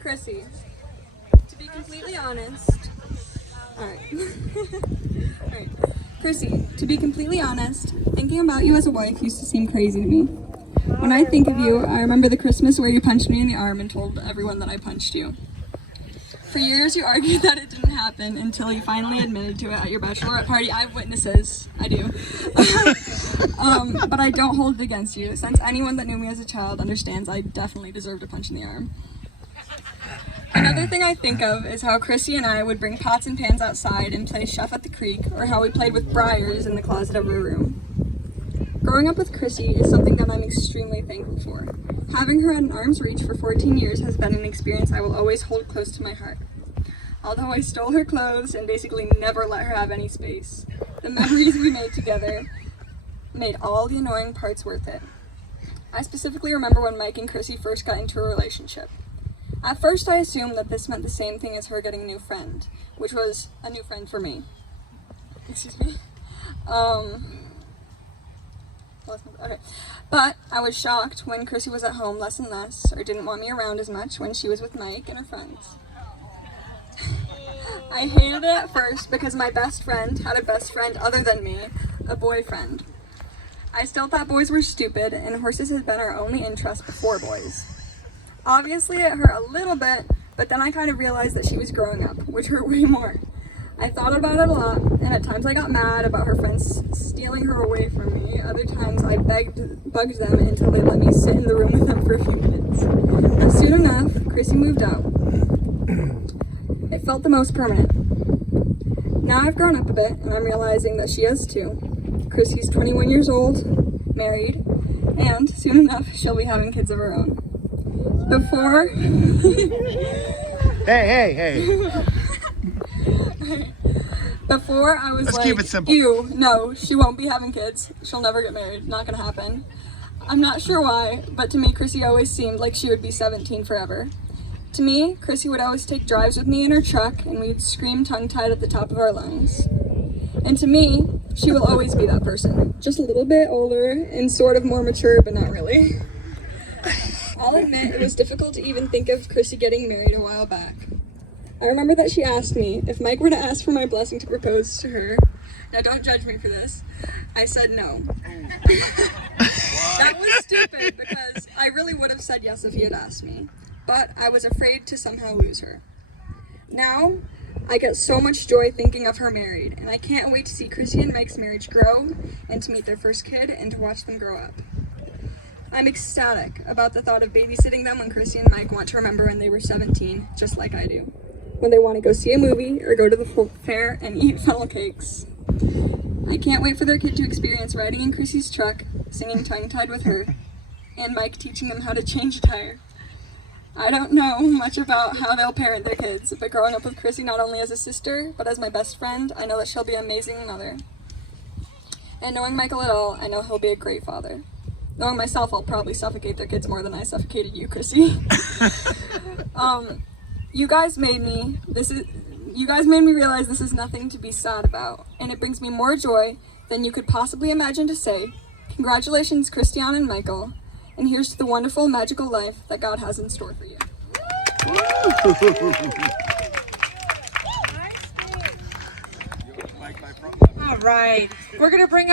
Chrissy, to be completely honest, alright. Alright. Chrissy, to be completely honest, thinking about you as a wife used to seem crazy to me. When I think of you, I remember the Christmas where you punched me in the arm and told everyone that I punched you. For years you argued that it didn't happen until you finally admitted to it at your bachelorette party. I have witnesses. I do. But I don't hold it against you, since anyone that knew me as a child understands I definitely deserved a punch in the arm. Another thing I think of is how Chrissy and I would bring pots and pans outside and play Chef at the Creek, or how we played with briars in the closet of her room. Growing up with Chrissy is something that I'm extremely thankful for. Having her at an arm's reach for 14 years has been an experience I will always hold close to my heart. Although I stole her clothes and basically never let her have any space, the memories we made together made all the annoying parts worth it. I specifically remember when Mike and Chrissy first got into a relationship. At first I assumed that this meant the same thing as her getting a new friend, which was a new friend for me. Excuse me. Okay. But I was shocked when Chrissy was at home less and less, or didn't want me around as much when she was with Mike and her friends. I hated it at first because my best friend had a best friend other than me, a boyfriend. I still thought boys were stupid, and horses had been our only interest before boys. Obviously it hurt a little bit, but then I kind of realized that she was growing up, which hurt way more. I thought about it a lot, and at times I got mad about her friends stealing her away from me. Other times I bugged them until they let me sit in the room with them for a few minutes. And soon enough, Chrissy moved out. It felt the most permanent. Now I've grown up a bit, and I'm realizing that she has too. Chrissy's 21 years old, married, and soon enough she'll be having kids of her own. Before... Hey. Before I was Let's like, keep it simple. ew, no, she won't be having kids. She'll never get married. Not gonna happen. I'm not sure why, but to me, Chrissy always seemed like she would be 17 forever. To me, Chrissy would always take drives with me in her truck, and we'd scream tongue-tied at the top of our lungs. And to me, she will always be that person. Just a little bit older and sort of more mature, but not really. I'll admit, it was difficult to even think of Chrissy getting married a while back. I remember that she asked me if Mike were to ask for my blessing to propose to her. Now don't judge me for this. I said no. That was stupid because I really would have said yes if he had asked me. But I was afraid to somehow lose her. Now, I get so much joy thinking of her married, and I can't wait to see Chrissy and Mike's marriage grow, and to meet their first kid, and to watch them grow up. I'm ecstatic about the thought of babysitting them when Chrissy and Mike want to remember when they were 17, just like I do. When they want to go see a movie or go to the fair and eat funnel cakes. I can't wait for their kid to experience riding in Chrissy's truck, singing tongue-tied with her, and Mike teaching them how to change a tire. I don't know much about how they'll parent their kids, but growing up with Chrissy not only as a sister, but as my best friend, I know that she'll be an amazing mother. And knowing Michael at all, I know he'll be a great father. Knowing myself, I'll probably suffocate their kids more than I suffocated you, Chrissy. You guys made me realize this is nothing to be sad about, and it brings me more joy than you could possibly imagine to say. Congratulations, Christian and Michael, and here's to the wonderful, magical life that God has in store for you. All right, we're gonna bring